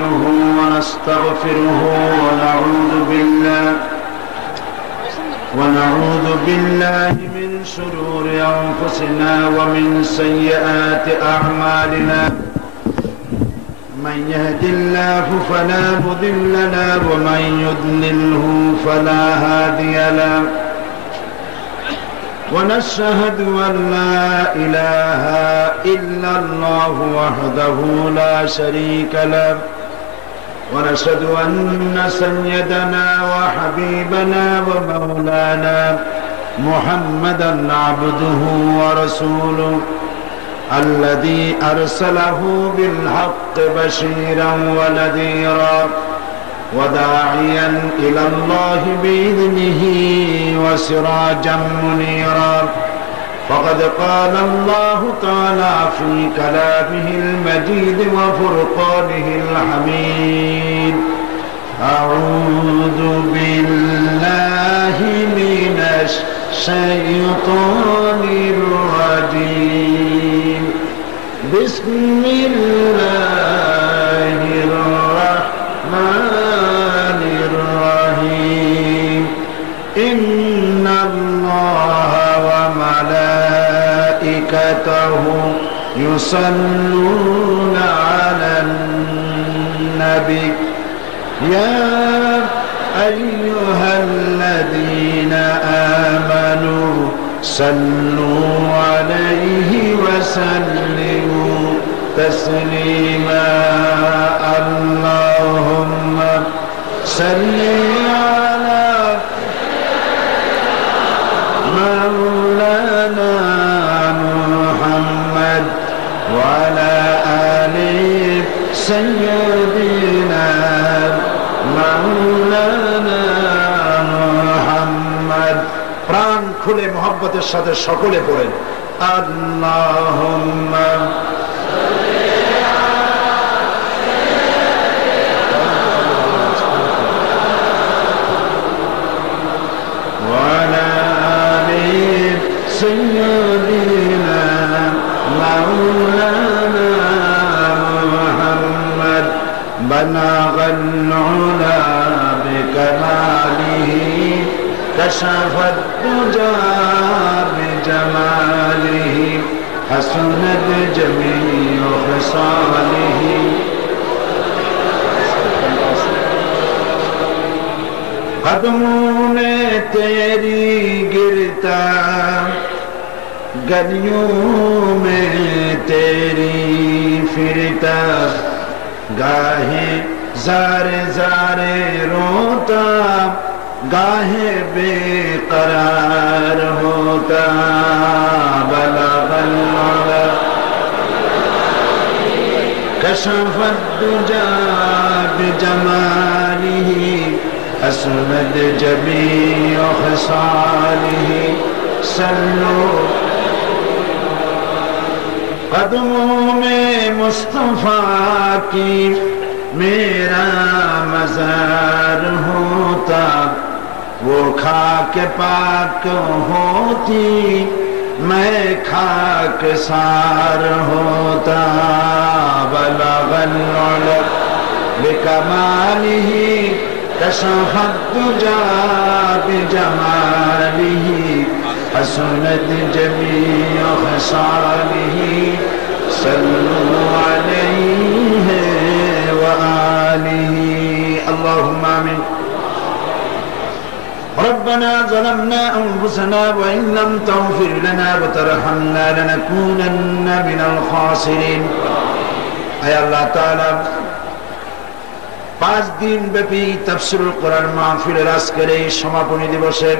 نستعينه ونستغفره ونعوذ بالله من شرور أنفسنا ومن سيئات أعمالنا من يهد الله فلا مضل له ومن يضلله فلا هادي له ونشهد أن لا إله إلا الله وحده لا شريك له ونشهد أن سيدنا وحبيبنا ومولانا محمدا عبده ورسوله الذي أرسله بالحق بشيرا ونذيرا وداعيا إلى الله بإذنه وسراجا منيرا فقد قال الله تعالى في كلامه المجيد وفرقانه الحميد أعوذ بالله من الشيطان الرجيم بسم الله الرحمن الرحيم إن الله وملائكته يصلون على النبي يا أيها الذين آمنوا صلوا عليه وسلموا تسليما اللهم صل على مولانا محمد وعلى آل سيدنا مولانا محمد প্রাণ খুলে মোহাব্বতের সাথে সকলে পড়েন আল্লাহুম্মা بلغ العلا بكماله كشف الدجى بجماله حسنت جميع خصاله قدموں میں تیری گرتا گلیوں میں تیری پھرتا गाहे ज़ारे ज़ारे रोता गाहे बेकरार होता बलगल उला कशफत दुजा बिजमालिही असनद जमीअ खसालिही सल्लो कदमों में मुस्तफा की मेरा मज़ार होता वो खाक पाक होती मैं खाक सार होता बलगल उला बिकमालिही कशफत दुजा बिजमालिही हसनत जमीअ खसालिही सल्लु अलैहि व आलिहि अल्लाहुम्मा आमीन रब्बना ज़लमना अनफुसना व इन लम तग़फिर लना व तरहमना लनकूनन्ना मिनल खासिरिन आय अल्लाह ताआला 5 दिन ব্যাপী তাফসীরুল কোরআন মাহফিলের আজকের এই সমাপনী দিবসে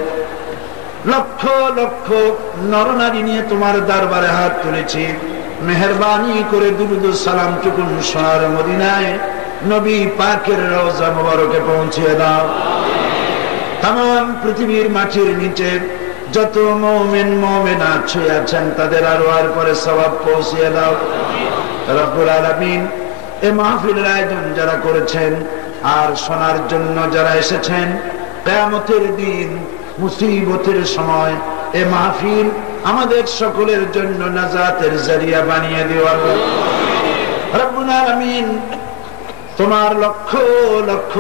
লক্ষ লক্ষ নরনারী নিয়ে তোমার দরবারে হাত তুলেছি মেহেরবানি করে দুরূদ ও সালাম টুকুন সোনার মদিনায় নবী পাকের রওজা মুবারকে পৌঁছে দাও तमाम পৃথিবীর মাটির নিচে যত মুমিন মুমিনাত শুয়ে আছেন তাদের আরওয়ার পরে সওয়াব পৌঁছে দাও রব্বুল আলামিন এই মাহফিলের আয়োজন যারা করেছেন আর শোনার জন্য যারা এসেছেন কিয়ামতের দিন মুসিবতের সময় এই মাহফিল আমাদের সকলের জন্য নাজাতের জরিয়া বানিয়ে দিও আল্লাহ রব্বুল আলামিন তোমার লক্ষ লক্ষ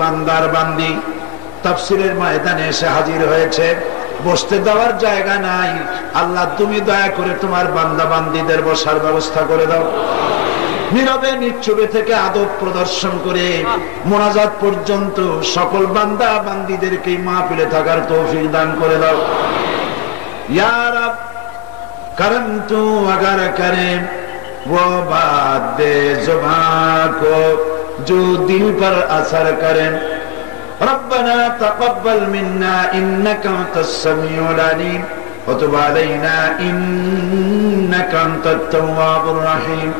বান্দার বান্দি তাফসীরের ময়দানে এসে হাজির হয়েছে, বসতে দেওয়ার জায়গা নাই। আল্লাহ তুমি দয়া করে তোমার বান্দা বান্দিদের বসার ব্যবস্থা করে দাও। নীরবে নিশ্চুপে থেকে আদব প্রদর্শন করে মোনাজাত পর্যন্ত সকল বান্দা বান্দিদেরকে মাহফিলে থাকার তৌফিক দান করে দাও। ইয়া রব, করম তু अगर करे वो बात दे जुबान को जो दिल पर असर करे। रब्बना तक़ब्बल मिन्ना इन्नका अंतस समीउल अलीम व तुब अलैना इन्नका अंतत तव्वाबुर रहीम।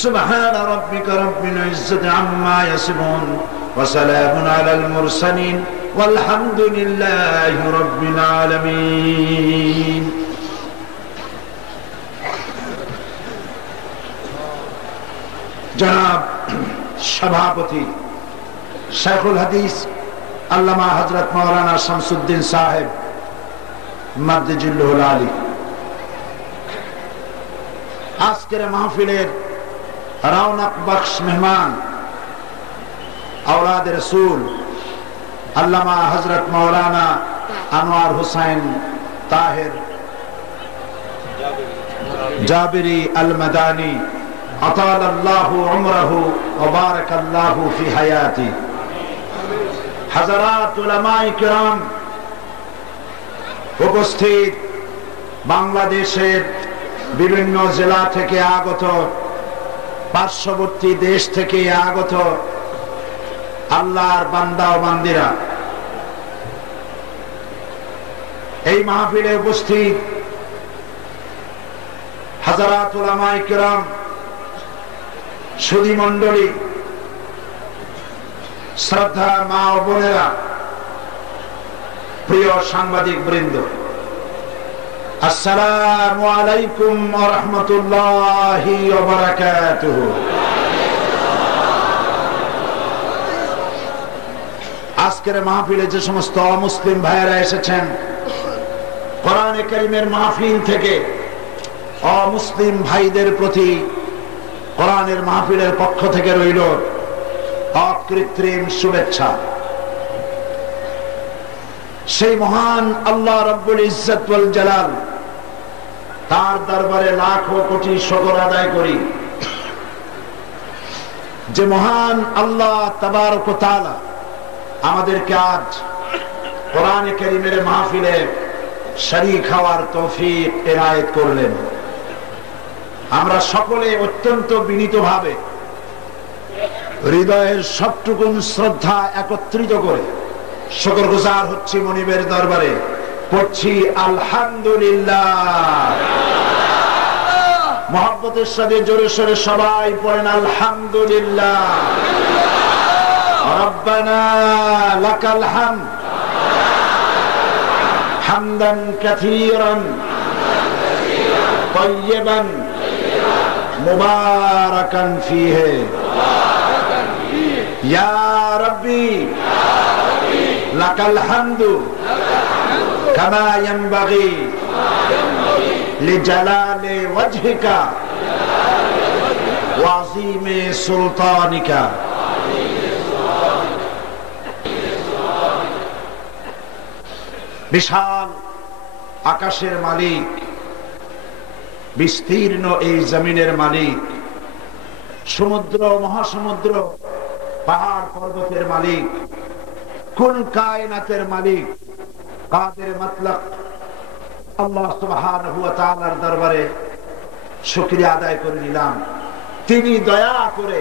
सुब्हान रब्बिका रब्बिल इज्जति अम्मा यसिफून व सलामुन अलल मुरसलीन वल्हम्दुलिल्लाहि रब्बिल आलमीन। जनाब सभापति शेखुल हदीस अल्लामा हजरत मौलाना शमसुद्दीन साहेब मद्दिजुल्लुहुल आली, आजकेर महफिलेर रौनक बख्श मेहमान औलाद रसूल अल्लामा हजरत मौलाना अनवार हुसैन ताहिर जाबिरी अल मदानी अतालल्लाहु उम्रहु व बारकल्लाहु फी हयाती। हज़रात उलमाए किराम, उपस्थित बांग्लादेशेर विभिन्न जिला थेके आगत, पार्श्ववर्ती देश थेके आगत आल्लाहर बान्दा ओ बान्दिरा, এই মাহফিলে উপস্থিত हज़रात उलमाए किराम, সুধী মণ্ডলী, শ্রদ্ধা মা ও বোনেরা, প্রিয় সাংবাদিক বৃন্দ, আসসালামু আলাইকুম ওয়া রাহমাতুল্লাহি ওয়া বারাকাতুহু। আজকের মাহফিলে যে সমস্ত অমুসলিম ভাইয়েরা এসেছেন, কোরআনে কারীমের মাহফিল থেকে অমুসলিম ভাইদের প্রতি কোরআনের মাহফিলের পক্ষ থেকে রইল অকৃত্রিম শুভেচ্ছা। সেই মহান আল্লাহ রব্বুল ইজ্জত ওয়াল জালাল, তার দরবারে লাখো কোটি শুকর আদায় করি যে মহান আল্লাহ তাবারক ওয়া তাআলা আমাদেরকে আজ কোরআনে কারীমের মাহফিলে শরীক হওয়ার তৌফিক এনায়েত করলেন। আমরা সকলে অত্যন্ত বিনীতভাবে হৃদয়ের সবটুকু শ্রদ্ধা একত্রিত করে শুকরগুজার হচ্ছি মনিবের দরবারে, পড়ছি আলহামদুলিল্লাহ। মহব্বতের সাথে জোরে সোরে সবাই পড়েন আলহামদুলিল্লাহ। রব্বানা লাকাল হামদ হামদান কাসীরান তাইয়িবান मुबारकन फीहे या रब्बी लकल हम्दु कमा यंबगी लिजलाले वजहिका व अज़ीमे सुल्तानिका। विशाल आकाशेर मालिक, विस्तीर्ण এই জমিনের মালিক, সমুদ্র মহাসমুদ্র পাহাড় পর্বতের মালিক, কুল কায়নাতের মালিক, কাদের মতলব আল্লাহ সুবহানাহু ওয়া তাআলার দরবারে শুকরিয়া আদায় করে নিলাম। তিনি দয়া করে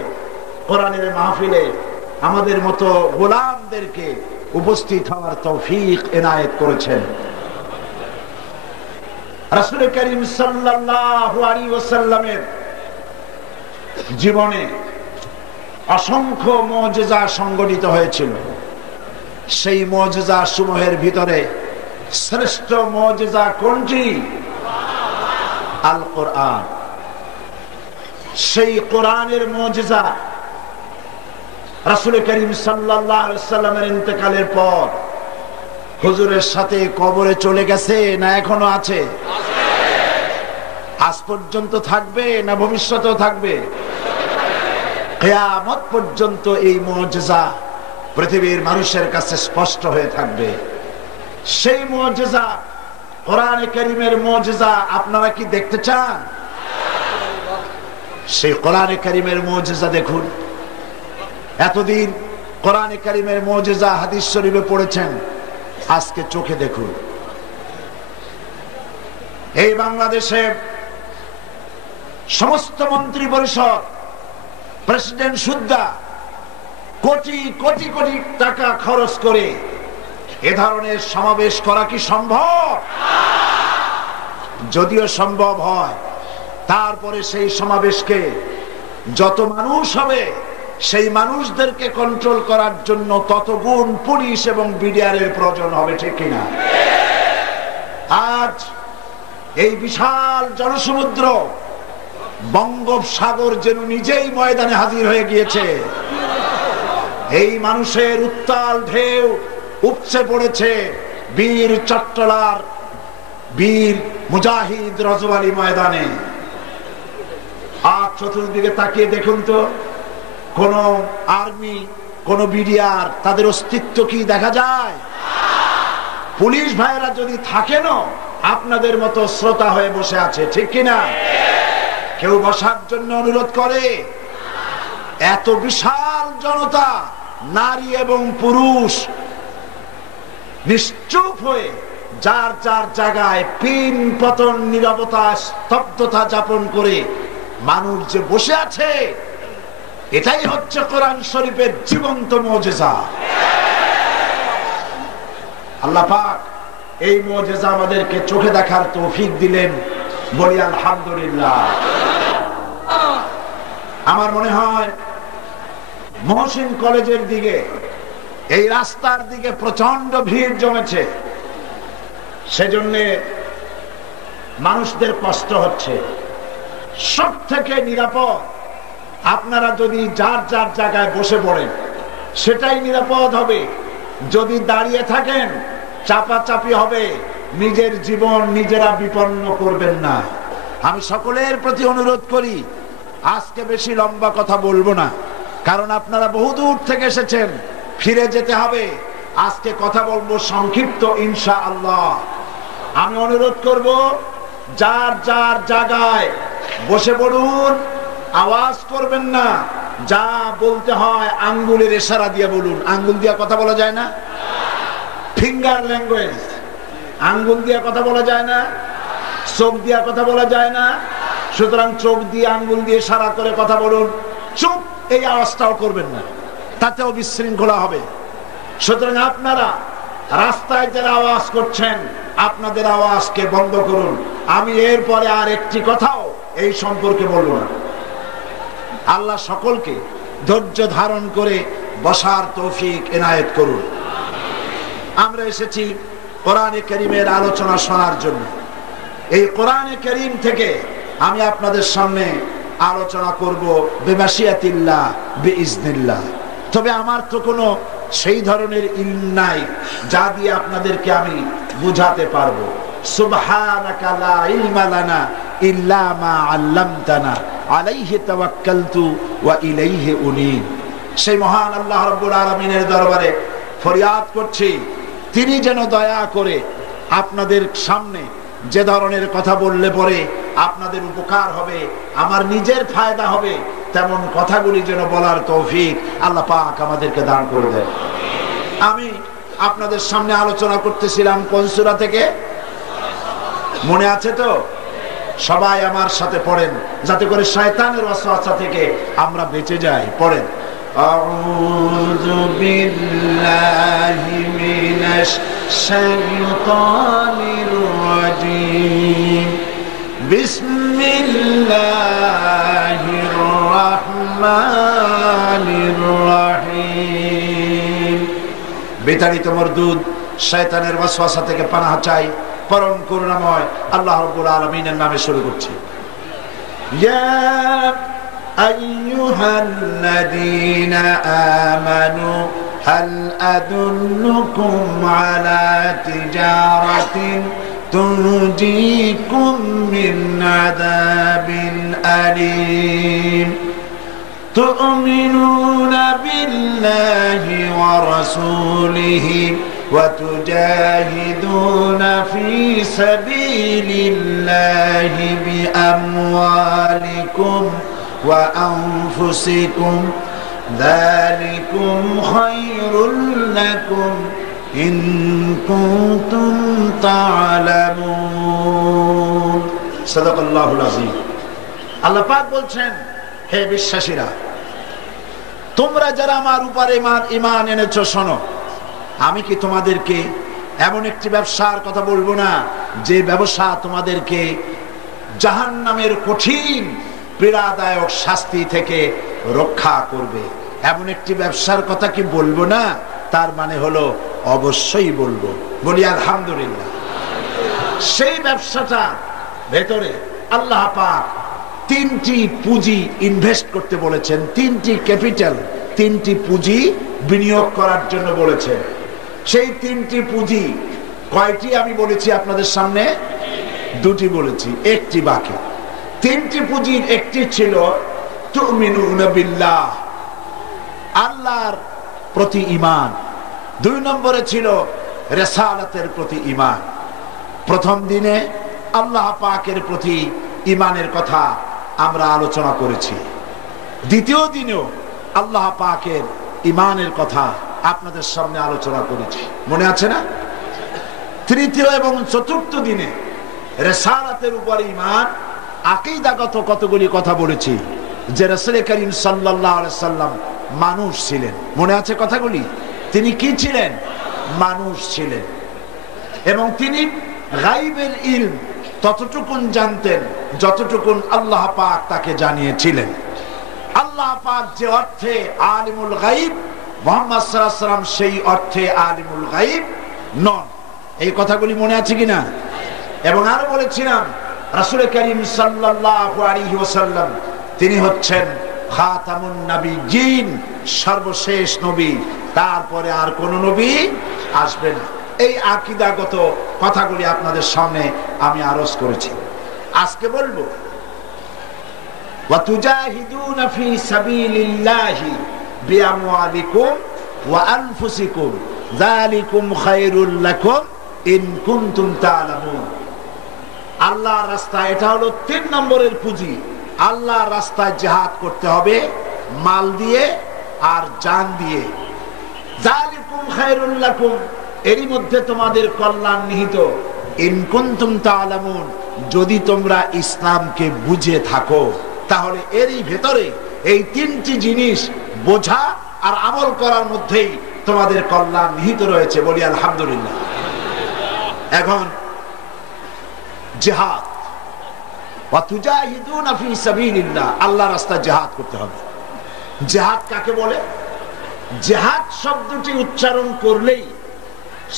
কোরআনের মাহফিলে আমাদের মতো গোলামদেরকে উপস্থিত হওয়ার তৌফিক এনায়েত করেছেন। রাসূল করিম সাল্লাল্লাহু আলাইহি ওয়াসাল্লামের জীবনে অসংখ্য মুজিজা সংঘটিত হয়েছিল। সেই মুজিজা সমূহের ভিতরে শ্রেষ্ঠ মুজিজা কোনটি? আল কোরআন। সেই কোরআনের মুজিজা রাসূল করিম সাল্লাল্লাহু আলাইহি ওয়াসাল্লামের ইন্তেকালের পর হুজুরের সাথে কবরে চলে গেছে না এখনো আছে? আজ পর্যন্ত থাকবে না ভবিষ্যতেও থাকবে? কিয়ামত পর্যন্ত এই মুজিজা পৃথিবীর মানুষের কাছে স্পষ্ট হয়ে থাকবে। সেই মুজিজা, কোরআনে কারীমের মুজিজা আপনারা কি দেখতে চান? সেই কোরআনে কারীমের মুজিজা দেখুন। এতদিন কোরআনে কারীমের মুজিজা হাদিস শরীফে পড়েছেন, আজকে চোখে দেখুন। এই বাংলাদেশে সমস্ত মন্ত্রী পরিষদ, প্রেসিডেন্ট সুদ্ধা কোটি কোটি কোটি টাকা খরচ করে এ ধরনের সমাবেশ করা কি সম্ভব? যদিও সম্ভব হয়, তারপরে সেই সমাবেশকে যত মানুষ হবে সেই মানুষদেরকে কন্ট্রোল করার জন্য তত গুণ পুলিশ এবং বিডিআরের প্রয়োজন হবে, ঠিক কিনা? আজ এই বিশাল জনসমুদ্র বঙ্গোপসাগর যেন নিজেই ময়দানে হাজির হয়ে গিয়েছে। এই মানুষের উত্তাল ঢেউ উপচে পড়েছে বীর চট্টলার বীর মুজাহিদ রজবালি ময়দানে। আর চতুর্দিকে তাকিয়ে দেখুন তো, কোন আর্মি, কোন বিডিআর, তাদের অস্তিত্ব কি দেখা যায়? পুলিশ ভাইরা যদি থাকেন, আপনাদের মতো শ্রোতা হয়ে বসে আছে, ঠিক কিনা? কেউ বসার জন্য অনুরোধ করে? এত বিশাল জনতা, নারী এবং পুরুষ নিশ্চুপ হয়ে যার যার জায়গায় পিন পতন নীরবতা স্তব্ধতা যাপন করে মানুষ যে বসে আছে, এটাই হচ্ছে কোরআন শরীফের জীবন্ত মুজিজা। আল্লাহ পাক এই মুজিজা আমাদেরকে চোখে দেখার তৌফিক দিলেন, বলি আলহামদুলিল্লাহ। আমার মনে হয় মহসিন কলেজের দিকে, এই রাস্তার দিকে প্রচন্ড ভিড় জমেছে, সেজন্য মানুষদের কষ্ট হচ্ছে। সব থেকে নিরাপদ আপনারা যদি যার যার জায়গায় বসে পড়েন, সেটাই নিরাপদ হবে। যদি দাঁড়িয়ে থাকেন, চাপাচাপি হবে, নিজের জীবন নিজেরা বিপন্ন করবেন না। আমি সকলের প্রতি অনুরোধ করি, আজকে বেশি লম্বা কথা বলবো না, কারণ আপনারা বহুদূর থেকে এসেছেন, ফিরে যেতে হবে। আজকে কথা বলবো সংক্ষিপ্ত ইনশাআল্লাহ। আমি অনুরোধ করব, যার যার জায়গায় বসে পড়ুন, আওয়াজ করবেন না। যা বলতে হয় আঙ্গুলের ইশারা দিয়ে বলুন। আঙ্গুল দিয়ে কথা বলা যায় না, ফিঙ্গার ল্যাঙ্গুয়েজ, আঙ্গুল দিয়ে কথা বলা যায় না, চোখ দিয়ে কথা বলা যায় না। সুতরাং চোখ দিয়ে আঙ্গুল দিয়ে ইশারা করে কথা বলুন। চুপ, এই আওয়াজটাও করবেন না, তাতেও বিশৃঙ্খলা হবে। সুতরাং আপনারা রাস্তায় যারা আওয়াজ করছেন, আপনাদের আওয়াজকে বন্ধ করুন। আমি এরপরে আর একটি কথাও এই সম্পর্কে বলবো না। আল্লাহ সকলকে ধৈর্য ধারণ করে বসার তৌফিক এনায়েত করুন। আমরা এসেছি কোরআনে কারীমের আলোচনা শোনার জন্য। এই কোরআনে কারীম থেকে আমি আপনাদের সামনে আলোচনা করব বিমাশিয়াতিল্লাহ বিইজনিল্লাহ। তবে আমার তো কোনো সেই ধরনের ইলম নাই যা দিয়ে আপনাদেরকে আমি বুঝাতে পারবো। সুবহানাকা লা ইলমা লানা ইল্লা মা আল্লামতানা আলাইহি তাওয়াক্কালতু ওয়া ইলাইহি উনীব। সেই মহান আল্লাহ রাব্বুল আলামিনের দরবারে ফরিয়াদ করছি, তিনি যেন দয়া করে আপনাদের সামনে যে ধরনের কথা বললে পরে আপনাদের উপকার হবে, আমার নিজের ফায়দা হবে, তেমন কথাগুলি যেন বলার তৌফিক আল্লাহ পাক আমাদেরকে দান করে দেন। আমি আপনাদের সামনে আলোচনা করতেছিলাম কোন সূরা থেকে, মনে আছে তো? সবাই আমার সাথে পড়েন, যাতে করে শয়তানের ওয়াসওয়াসা থেকে আমরা বেঁচে যাই। পড়েন, আউযু বিল্লাহি মিনাশ শাইতানির রাজীম। বিসমিল্লাহির রাহমানির রাহিম। বিতাড়িত মরদুদ শয়তানের ওয়াসওয়াসা থেকে পানাহ চাই পরম করুণাময় আল্লাহ রাব্বুল আলামিনের নামে শুরু করছি। ইয়া আইয়ুহাল্লাযীনা আমানু হাল আদুল্লুকুম আলা তিজারাতিন তুনজিকুম মিন আযাবিন আলীম। تؤمنون بالله ورسوله وتجاهدون في سبيل الله بأموالكم وأنفسكم ذلكم خير لكم إن كنتم تعلمون صدق الله العظيم আল্লাহ পাক বলছেন, হে বিশ্বাসীরা, তোমরা যারা আমার উপরে ঈমান এনেছো, শোনো, আমি কি তোমাদেরকে এমন একটি ব্যবসার কথা বলবো না যে ব্যবসা তোমাদেরকে জাহান্নামের কঠিন পীড়াদায়ক শাস্তি থেকে রক্ষা করবে? এমন একটি ব্যবসার কথা কি বলবো না? তার মানে হলো অবশ্যই বলবো। বলি আলহামদুলিল্লাহ। সেই ব্যবসাটা ভেতরে আল্লাহ পাক তিনটি পুঁজি ইনভেস্ট করতে বলেছেন, তিনটি ক্যাপিটাল, তিনটি পুঁজি বিনিয়োগ করার জন্য বলেছেন। সেই তিনটি পুঁজি কয়টি আমি বলেছি আপনাদের সামনে? দুটি বলেছি, একটি বাকি। তিনটি পুঁজির একটি ছিল তুমিনুনা বিল্লাহ, আল্লাহর প্রতি ঈমান। দুই নম্বরে ছিল রিসালাতের প্রতি ঈমান। প্রথম দিনে আল্লাহ পাকের প্রতি ঈমানের কথা আমরা আলোচনা করেছি। দ্বিতীয় দিনেও আল্লাহ পাকের ঈমানের কথা আপনাদের সামনে আলোচনা করেছি, মনে আছে না? তৃতীয় এবং চতুর্থ দিনে রিসালাতের উপর ঈমান, আকীদাগত কতগুলি কথা বলেছি, যে রাসূল করিম সাল্লাল্লাহু আলাইহি সাল্লাম মানুষ ছিলেন। মনে আছে কথাগুলি? তিনি কি ছিলেন? মানুষ ছিলেন, এবং তিনি গায়বের ইলম ততটুকুন জানতেন যতটুকুন আল্লাহ পাক তাকে জানিয়েছিলেন। আল্লাহ পাক যে অর্থে আলিমুল গায়ব, মুহাম্মদ সাল্লাল্লাহু আলাইহি ওয়াসাল্লাম সেই অর্থে আলিমুল গায়ব নন। এই কথাগুলি মনে আছে কিনা? এবং আরো বলেছিলাম, রাসূল করিম সাল্লাল্লাহু আলাইহি ওয়াসাল্লাম তিনি হচ্ছেন খাতামুন নবিয়্যিন, সর্বশেষ নবী, তারপরে আর কোন নবী আসবে না। এই আকীদাগত কথাগুলি আপনাদের সামনে আমি আরজ করেছি। আজকে বলবো ওয়া তুজাহিদুনা ফি সাবিলিল্লাহি বিআমওয়ালিকুম ওয়া আনফুসিকুম যালিকুম খায়রুল লাকুম ইন কুনতুম তা'লামুন। আল্লাহর রাস্তায়, এটা হলো 3 নম্বরের পুঁজি। আল্লাহর রাস্তায় জিহাদ করতে হবে মাল দিয়ে আর জান দিয়ে। যালিকুম খায়রুল লাকুম, এরই মধ্যে তোমাদের কল্যাণ নিহিত। ইন কুনতুম তা'লামুন, যদি তোমরা ইসলামকে বুঝে থাকো, তাহলে এরই ভেতরে এই তিনটি জিনিস বোঝা আর আমল করার মধ্যেই তোমাদের কল্যাণ নিহিত রয়েছে। বলি আলহামদুলিল্লাহ। এখন জিহাদ, ওয়া তুজাহিদুনা ফি সাবিলিল্লাহ, আল্লাহর রাস্তায় জিহাদ করতে হবে। জিহাদ কাকে বলে? জিহাদ শব্দটি উচ্চারণ করলেই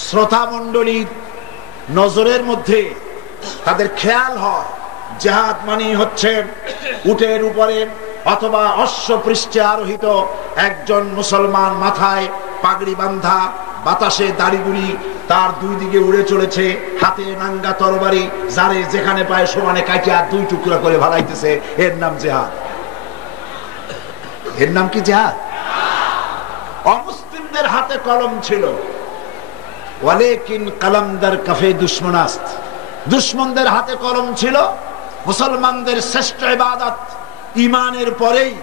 শ্রোতা মণ্ডলীর নজরের মধ্যে তাদের খেয়াল হয় জিহাদ মানে হচ্ছে উটের উপরে অথবা অশ্ব পৃষ্ঠে আরোহিত একজন মুসলমান, মাথায় পাগড়ি বাঁধা, বাতাসে দাড়িগুলি তার দুই দিকে উড়ে চলেছে, হাতে নাঙ্গা তরবারি, যারে যেখানে পায় সমানে কাটিয়া 2 টুকরা করে ভালাইতেছে, এর নাম জিহাদ। এর নাম কি? জিহাদ। অমুসলিমদের হাতে কলম ছিল, ওয়ালাকিন কলমদার কাফে দুশমনাস্ত, দুশমনদের হাতে কলম ছিল। মুসলমানদের শ্রেষ্ঠ ইবাদত ঈমানের পরেই,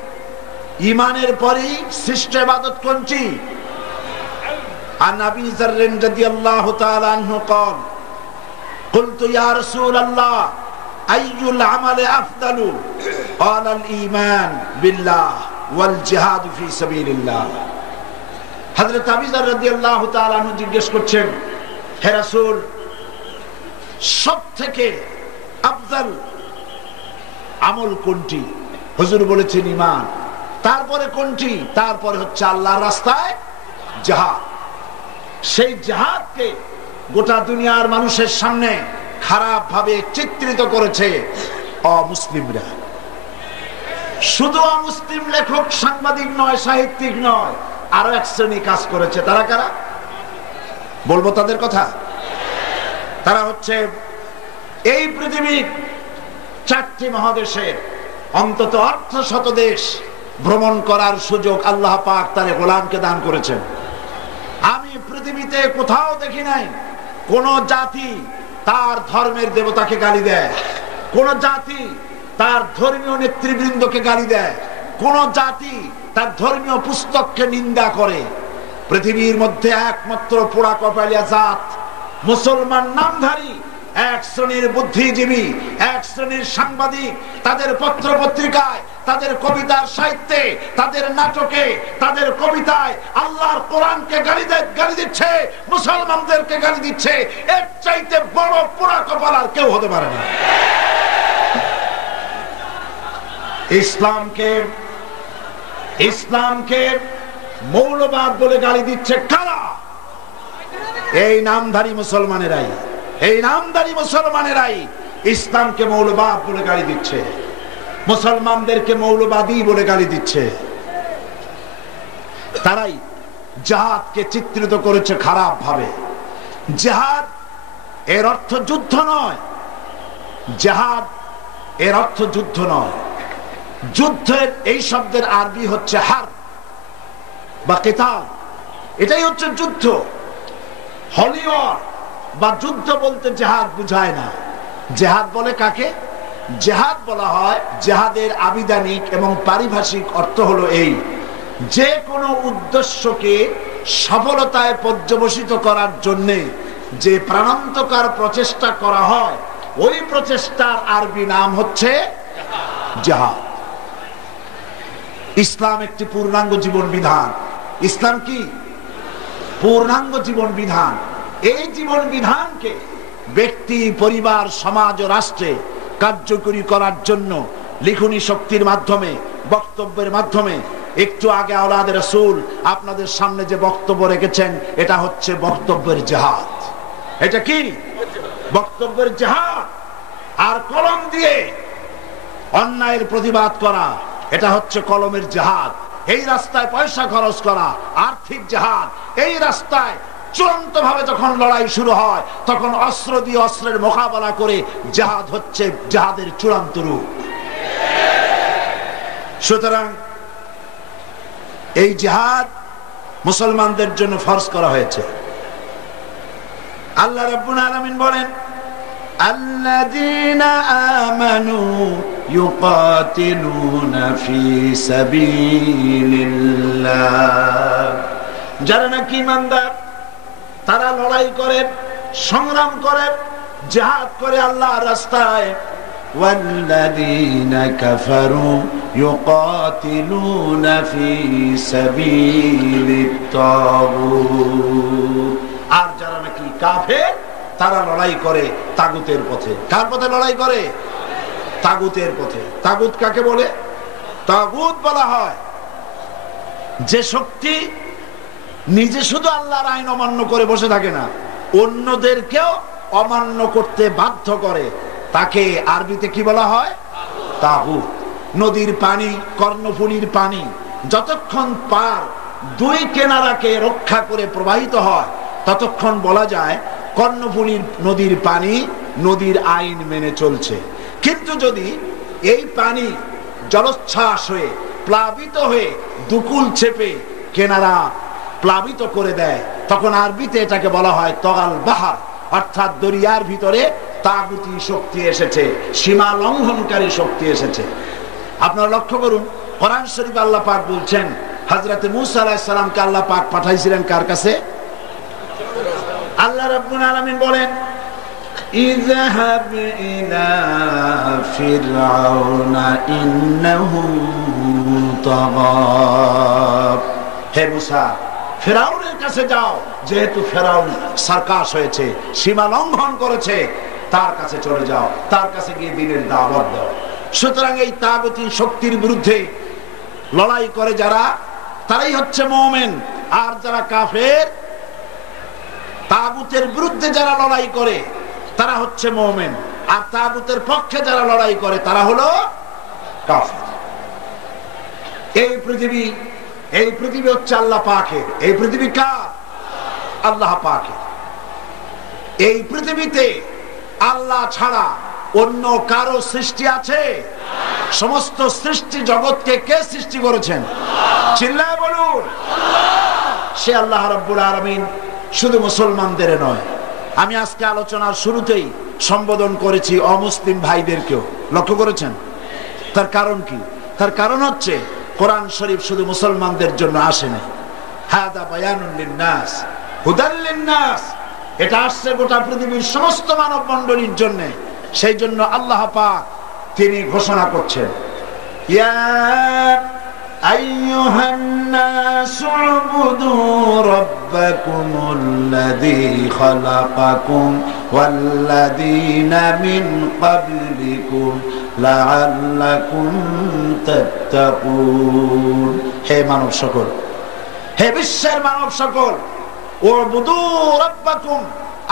ঈমানের পরেই শ্রেষ্ঠ ইবাদত কোনটি? عن أبي ذر رضي الله تعالى عنه قال قلت يا رسول الله أي العمل أفضل قال الإيمان بالله والجهاد في سبيل الله। হযরত আবু যর রাদিয়াল্লাহু তাআলা আনহু জিজ্ঞেস করছেন, হে রাসূল, সবথেকে আফদল আমল কোনটি? হুজুর বলেছেন ঈমান। তারপরে কোনটি? তারপরে হচ্ছে আল্লাহর রাস্তায় জিহাদ। সেই জিহাদকে গোটা দুনিয়ার মানুষের সামনে খারাপ ভাবে চিত্রিত করেছে অমুসলিমরা। শুধু অমুসলিম লেখক, সাংবাদিক নয়, সাহিত্যিক নয়, আরো এক শ্রেণী কাজ করেছে। তারা কারা? বলবো তাদের কথা? তারা হচ্ছে এই পৃথিবীর 4টি মহাদেশের অন্তত 800 দেশ ভ্রমণ করার সুযোগ আল্লাহ পাক তার গোলামকে দান করেছেন। আমি পৃথিবীতে কোথাও দেখি নাই কোন জাতি তার ধর্মের দেবতাকে গালি দেয়, কোন জাতি তার ধর্মীয় নেতৃবৃন্দকে গালি দেয়, কোন জাতি তার ধর্মীয় পুস্তককে নিন্দা করে। পৃথিবীর মধ্যে একমাত্র পোড়া কপালিয়া জাত মুসলমান নামধারী এক শ্রেণীর বুদ্ধিজীবী, এক শ্রেণীর সাংবাদিক তাদের পত্র পত্রিকায়, তাদের কবিতার সাহিত্যে, তাদের নাটকে, তাদের কবিতায় আল্লাহর কোরআনকে গালি দিচ্ছে, মুসলমানদেরকে গালি দিচ্ছে। এর চাইতে বড় পোড়া কপাল আর কেউ হতে পারে না। ইসলামকে মৌলবাদ বলে গালি দিচ্ছে কারা? এই নামধারী মুসলমানেরাই, এই নামধারী মুসলমানেরাই ইসলামকে মৌলবাদ বলে গালি দিচ্ছে, মুসলমানদেরকে মৌলবাদী বলে গালি দিচ্ছে। তারাই জিহাদকে চিত্রিত করেছে খারাপ ভাবে। জিহাদ এর অর্থ যুদ্ধ নয়, জিহাদ এর অর্থ যুদ্ধ নয়। যুদ্ধের এই শব্দের আরবি হচ্ছে হারব বা কিতাল, এটাই হচ্ছে যুদ্ধ। হলি ওয়ার বা যুদ্ধ বলতে জিহাদ বুঝায় না। জিহাদ বলে কাকে? জিহাদ বলা হয়, জিহাদের আবিধানিক এবং পারিভাষিক অর্থ হলো এই, যে কোনো উদ্দেশ্যকে সফলতায় পর্যবসিত করার জন্যে যে প্রাণান্তকার প্রচেষ্টা করা হয়, ওই প্রচেষ্টার আরবি নাম হচ্ছে জিহাদ। ইসলাম একটি পূর্ণাঙ্গ জীবন বিধান। ইসলাম কি? পূর্ণাঙ্গ জীবন বিধান। এই জীবন বিধানকে ব্যক্তি, পরিবার, সমাজ ও রাষ্ট্রে কার্যকরী করার জন্য লিখনী শক্তির মাধ্যমে, বক্তব্যের মাধ্যমে, একটু আগে আওলাদে রাসূল আপনাদের সামনে যে বক্তব্য রেখেছেন, এটা হচ্ছে বক্তব্যের জিহাদ। এটা কি? বক্তব্যের জিহাদ। আর কলম দিয়ে অন্যায়ের প্রতিবাদ করা, এটা হচ্ছে কলমের জিহাদ। এই রাস্তায় পয়সা খরচ করা আর্থিক জিহাদ। এই রাস্তায় চূড়ান্ত ভাবে যখন লড়াই শুরু হয়, তখন অস্ত্র দিয়ে অস্ত্রের মোকাবেলা করে জিহাদ হচ্ছে জিহাদের চূড়ান্ত রূপ। সুতরাং এই জিহাদ মুসলমানদের জন্য ফরজ করা হয়েছে। আল্লাহ রাব্বুল আলামিন বলেন, আল্লাযীনা আমানু ইউকাতিলুনা ফি সাবিলিল্লাহ, যারা নাকি ঈমানদার তারা লড়াই করে, সংগ্রাম করে, জিহাদ করে আল্লাহর রাস্তায়। ওয়াল্লাযীনা কাফারু ইউকাতিলুনা ফি সাবিলিত তাগুত, আর যারা নাকি কাফের তারা লড়াই করে তাগুতের পথে। কার পথে লড়াই করে? তাগুতের পথে। তাগুত কাকে বলে? তাগুত বলা হয় যে শক্তি নিজে শুধু আল্লাহর আইন অমান্য করে বসে থাকে না, অন্যদেরকেও অমান্য করতে বাধ্য করে, তাকে আরবিতে কি বলা হয়? তাগুত। নদীর পানি, কর্ণফুলীর পানি যতক্ষণ পার দুই কিনারাকে রক্ষা করে প্রবাহিত হয়, ততক্ষণ বলা যায় কর্ণফুলীর নদীর পানি নদীর আইন মেনে চলছে। কিন্তু যদি এই পানি জলোচ্ছ্বাস হয়ে, প্লাবিত হয়ে, দুকুল চেপে কেনারা প্লাবিত করে দেয়, তখন আরবিতে এটাকে বলা হয় তগাল বাহার, অর্থাৎ দরিয়ার ভিতরে তাগুতি শক্তি এসেছে, সীমা লঙ্ঘনকারী শক্তি এসেছে। আপনারা লক্ষ্য করুন, কোরআন শরীফ আল্লাহ পাক বলছেন, হযরত মূসা আলাইহিস সালামকে আল্লাহ পাক পাঠাইছিলেন কার কাছে? আল্লাহ রাব্বুল আলামিন বলেন, ইযহাব ইলা ফিরআউনা ইন্নাহু তাগা, হে মূসা ফিরআউনের কাছে যাও, যেহেতু ফিরআউন সার্কাস হয়েছে, সীমা লঙ্ঘন করেছে, তার কাছে চলে যাও, তার কাছে গিয়ে দ্বীনের দাওয়াত দাও। সুতরাং এই তাগুতি শক্তির বিরুদ্ধে লড়াই করে যারা, তারাই হচ্ছে মুমিন। আর যারা কাফের, তাগুতের বিরুদ্ধে যারা লড়াই করে তারা হচ্ছে মুমিন, আর তাগুতের পক্ষে যারা লড়াই করে তারা হলো কাফের। এই পৃথিবী হচ্ছে আল্লাহ পাকের। এই পৃথিবী কার? আল্লাহ পাকের। এই পৃথিবীতে আল্লাহ ছাড়া অন্য কারো সৃষ্টি আছে? সমস্ত সৃষ্টি জগৎকে কে সৃষ্টি করেছেন? চিল্লায় বলুন। সে আল্লাহ রাব্বুল আলামিন শুধু মুসলমানদের নয়, আমি আজকে আলোচনার শুরুতেই সম্বোধন করেছি অমুসলিম ভাইদেরকেও। লক্ষ্য করেছেন? তার কারণ কি? তার কারণ হচ্ছে কোরআন শরীফ শুধু মুসলমানদের জন্য আসে না। হাদা বায়ানুন লিন্নাস হুদাল লিন্নাস, এটা আসছে গোটা পৃথিবীর সমস্ত মানব মণ্ডলীর জন্য। সেই জন্য আল্লাহ পাক তিনি ঘোষণা করছেন, ইয়া আইয়ুহান নাসু উবুদু রাব্বাকুমুল্লাযী খালাকাকুম ওয়াল্লাযীনা মিন ক্বাবলিকুম লাআল্লাকুম তাত্তাকুন। হে মানব সকল, হে বিশ্বের মানব সকল, উবুদু রাব্বাকুম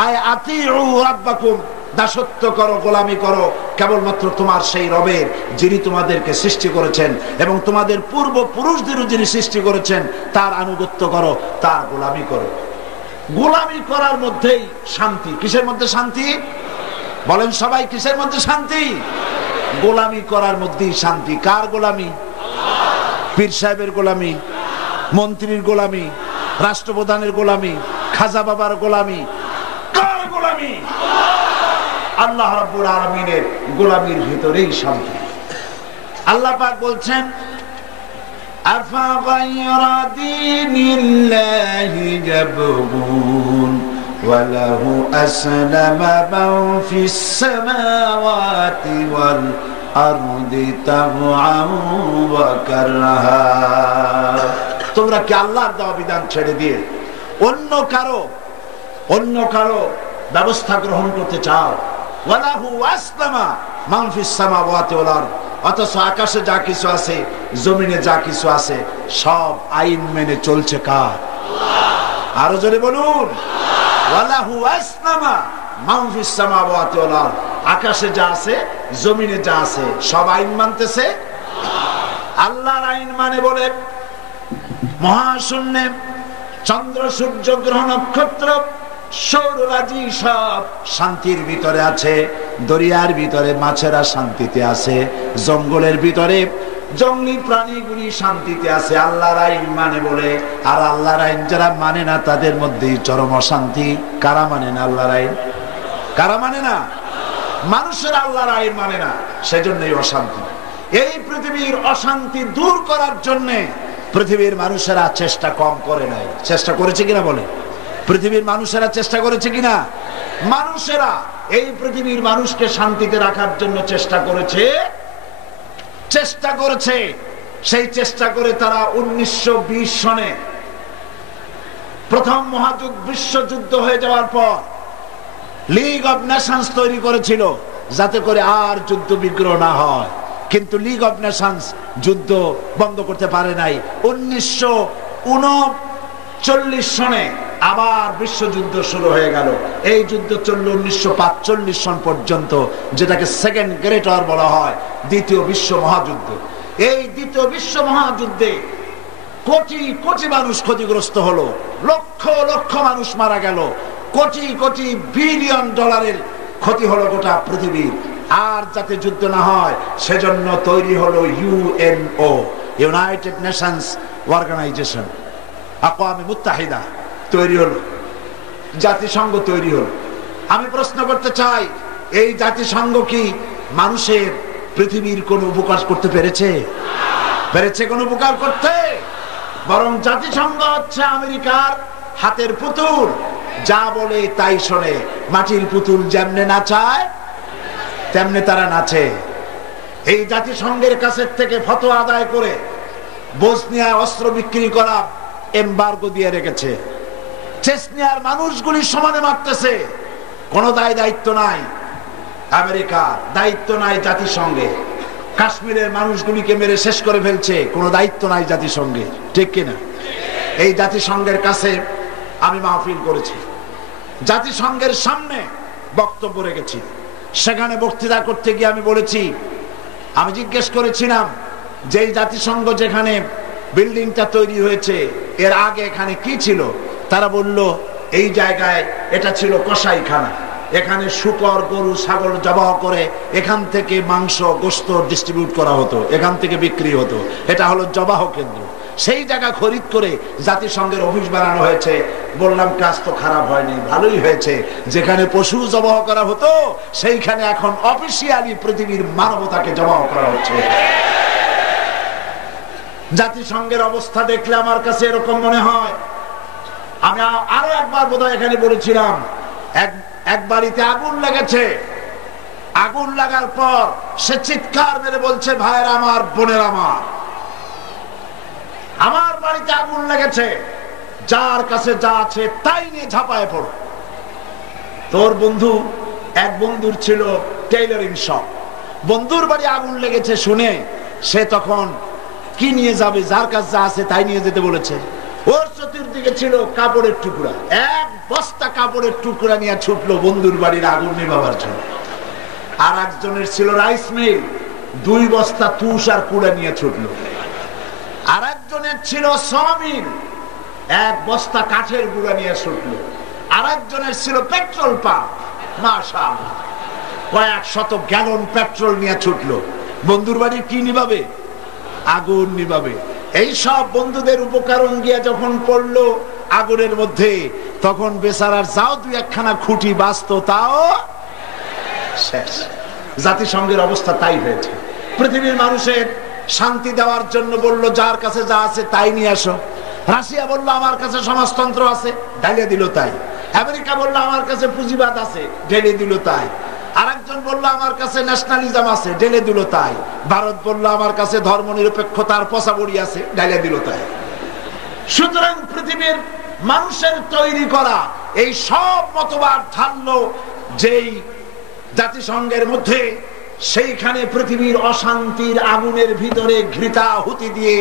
আয় আতিউ রাব্বাকুম, দাসত্ব করো, গোলামি করো কেবলমাত্র তোমার সেই রবের যিনি তোমাদেরকে সৃষ্টি করেছেন এবং তোমাদের পূর্বপুরুষদেরও যিনি সৃষ্টি করেছেন তার আনুগত্য করো, তার গোলামি করো। গোলামি করার মধ্যেই শান্তি। কিসের মধ্যে শান্তি? বলেন সবাই, কিসের মধ্যে শান্তি? গোলামি করার মধ্যেই শান্তি। কার গোলামি? পীর সাহেবের গোলামি, মন্ত্রীর গোলামি, রাষ্ট্রপ্রধানের গোলামি, খাজা বাবার গোলামি? কার গোলামি? আল্লাহ রাব্বুল আলামিনের গোলামির ভিতরেই শান্তি। আল্লাহ পাক বলছেন, আফা গায়রা দীনিল্লাহি ইয়াবগুন ওয়া লাহু আসলামা মান ফিস সামাওয়াতি ওয়াল আরদি তাবআন ওয়া কারহা। তোমরা কি আল্লাহর দেওয়া বিধান ছেড়ে দিয়ে অন্য কারো ব্যবস্থা গ্রহণ করতে চাও? ওয়ালাহু আসলামা মান ফিস সামাওয়াতি ওয়াল আরদ, অথচ আকাশে যা কিছু আছে, জমিনে যা কিছু আছে, সব আইন মেনে চলছে কার? আল্লাহ। আরো জোরে বলুন, ওয়ালাহু আসলামা মান ফিস সামাওয়াতি ওয়াল আরদ, আকাশে যা আছে, জমিনে যা আছে, সব আইন মানতেছে আল্লাহর আইন মানে বলে মহাশূন্যে চন্দ্র সূর্য গ্রহ নক্ষত্র সৌররাজি সব শান্তির ভিতরে আছে, দরিয়ার ভিতরে মাছেরা শান্তিতে আছে, জঙ্গলের ভিতরে জঙ্গলি প্রাণীগুলি শান্তিতে আছে। আল্লাহর আইন মানে বলে। আর আল্লাহর আইন যারা মানে না তাদের মধ্যেই চরম অশান্তি। কারা মানে না আল্লাহর আইন? কারা মানে না? মানুষের আল্লাহর আইন মানে না, সেজন্যই অশান্তি। এই পৃথিবীর অশান্তি দূর করার জন্য পৃথিবীর মানুষেরা চেষ্টা কম করে নাই। চেষ্টা করেছে কিনা বলে? পৃথিবীর মানুষেরা চেষ্টা করেছে কিনা? মানুষেরা এই পৃথিবীর মানুষকে শান্তিতে রাখার জন্য চেষ্টা করেছে। সেই চেষ্টা করে তারা 1920 সনে প্রথম বিশ্বযুদ্ধ হয়ে যাওয়ার পর লিগ অব নেশনস তৈরি করেছিল যাতে করে আর যুদ্ধ বিগ্রহ না হয়। কিন্তু লিগ অব নেশনস যুদ্ধ বন্ধ করতে পারে নাই। 1939 সনে আবার বিশ্বযুদ্ধ শুরু হয়ে গেল। এই যুদ্ধ চলল 1945 সন পর্যন্ত, যেটাকে সেকেন্ড গ্রেট ওয়ার বলা হয়, দ্বিতীয় বিশ্ব মহাযুদ্ধ। এই দ্বিতীয় বিশ্ব মহাযুদ্ধে কোটি কোটি মানুষ ক্ষতিগ্রস্ত হলো, লক্ষ লক্ষ মানুষ মারা গেল, কোটি কোটি বিলিয়ন ডলারের ক্ষতি হলো গোটা পৃথিবীর। আর যাতে যুদ্ধ না হয় সেজন্য তৈরি হলো ইউএনও, ইউনাইটেড নেশনস অর্গানাইজেশন, আকওয়ামে মুত্তাহিদা তৈরি হলো, জাতিসংঘ তৈরি হলো। আমি প্রশ্ন করতে চাই, এই জাতিসংঘ কি মানুষের পৃথিবীর কোন উপকার করতে পেরেছে? কোন উপকার করতে? বরং জাতিসংঘ হচ্ছে আমেরিকার হাতের পুতুল, যা বলে তাই শোনে। মাটির পুতুল যেমনে নাচায় তেমনে তারা নাচে। এই জাতিসংঘের কাছে থেকে ফতোয়া আদায় করে বসনিয়া অস্ত্র বিক্রি করা এমবার্গো দিয়ে রেখেছে। চেচনিয়ার মানুষগুলি সমানে মারতেছে, কোন দায়িত্ব নাই আমেরিকা, দায়িত্ব নাই জাতিসংঘে। কাশ্মীরের মানুষগুলিকে মেরে শেষ করে ফেলছে, কোন দায়িত্ব নাই জাতিসংঘে, ঠিক কিনা? এই জাতিসংঘের কাছে আমি মাহফিল করেছি, জাতিসংঘের সামনে বক্তব্য রেখেছি। সেখানে বক্তৃতা করতে গিয়ে আমি বলেছি, আমি জিজ্ঞেস করেছিলাম যে জাতিসংঘ যেখানে বিল্ডিংটা তৈরি হয়েছে এর আগে এখানে কি ছিল? তারা বলল এই জায়গায় এটা ছিল কসাইখানা। এখানে শূকর গরু ছাগল জবাহ করে এখান থেকে মাংস গোশত ডিস্ট্রিবিউট করা হতো, এখান থেকে বিক্রি হতো। এটা হলো জবাহ কেন্দ্র। সেই জায়গা খরিদ করে জাতিসংঘের অফিস বানানো হয়েছে। বললাম কাজ তো খারাপ হয়নি, ভালোই হয়েছে। যেখানে পশু জবাহ করা হতো সেইখানে এখন অফিসিয়ালি পৃথিবীর মানবতাকে জবাহ করা হচ্ছে। জাতিসংঘের অবস্থা দেখলে আমার কাছে এরকম মনে হয়, আমি আরো একবার বোধহয় এখানে বলেছিলাম, এক বাড়িতে আগুন লেগেছে। আগুন লাগার পর সে চিৎকার মেরে বলছে, ভাইয়ের আমার, বোনের আমার বাড়িতে আগুন লেগেছে, যার কাছে যা আছে তাই নিয়ে ঝাঁপায় পড়ো। তোর বন্ধু, এক বন্ধুর ছিল টেইলরিং শপ, বন্ধুর বাড়ি আগুন লেগেছে শুনে সে তখন কি নিয়ে যাবে, যার কাছে যা আছে তাই নিয়ে যেতে বলেছে। ওর চতুর্দিকে ছিল কাপড়ের টুকরা, এক বস্তা কাপড়ের টুকরা নিয়ে ছুটলো বন্ধুর বাড়ির আগুন নিভাবার জন্য। আর একজনের ছিল রাইস মিল, 2 বস্তা তুষ আর কুড়া নিয়ে ছুটলো। আর একজনের ছিল সমিল, 1 বস্তা কাঠের গুঁড়া নিয়ে ছুটলো। আর একজনের ছিল পেট্রোল পাম্প, মাশাআল্লাহ, কয়েক শত গ্যালন পেট্রোল নিয়ে ছুটলো। বন্ধুর বাড়ি কি নিভাবে? আগুন নিভাবে। এই সব বন্ধুদের উপকরণ গিয়া যখন পড়লো আগুনের মধ্যে, তখন বেচারার যাও 2-1খানা খুঁটি বাঁচত, তাও শেষ। জাতিসংঘের অবস্থা তাই হয়েছে। পৃথিবীর মানুষের শান্তি দেওয়ার জন্য বলল, যার কাছে যা আছে তাই নিয়ে আসো। রাশিয়া বলল, আমার কাছে সমাজতন্ত্র আছে, ঢেলে দিল তাই। আমেরিকা বলল, আমার কাছে পুঁজিবাদ আছে, ঢেলে দিল তাই। আরেকজন বলল, আমার কাছে ন্যাশনালিজম আছে, ঢেলে দিল তাই। ভারত বলল, আমার কাছে ধর্ম নিরপেক্ষতার পশাবড়ি আছে, ঢেলে দিল তাই। সুতরাং পৃথিবীর মানুষের তৈরি করা এই সব মতবাদ ঢাললো যেই জাতিসংঘের মধ্যে, সেইখানে পৃথিবীর অশান্তির আগুনের ভিতরে ঘৃতাহুতি দিয়ে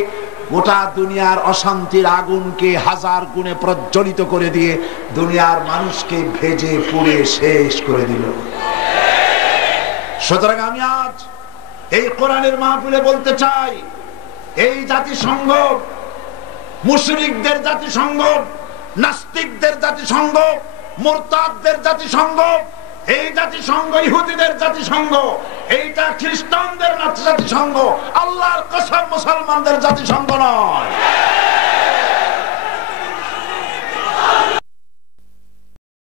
গোটা দুনিয়ার অশান্তির আগুনকে 1000 গুণে প্রজ্বলিত করে দিয়ে দুনিয়ার মানুষকে ভেজে পুড়ে শেষ করে দিল। সুতরাং আমি আজ এই কোরআনের মাহফিলে বলতে চাই, এই জাতিসংঘ মুশরিকদের জাতিসংঘ, নাস্তিকদের জাতিসংঘ, মুরতাদদের জাতিসংঘ, এই জাতিসংঘ ইহুদিদের জাতিসংঘ, এইটা খ্রিস্টানদের জাতিসংঘ, আল্লাহর কসম মুসলমানদের জাতিসংঘ নয়।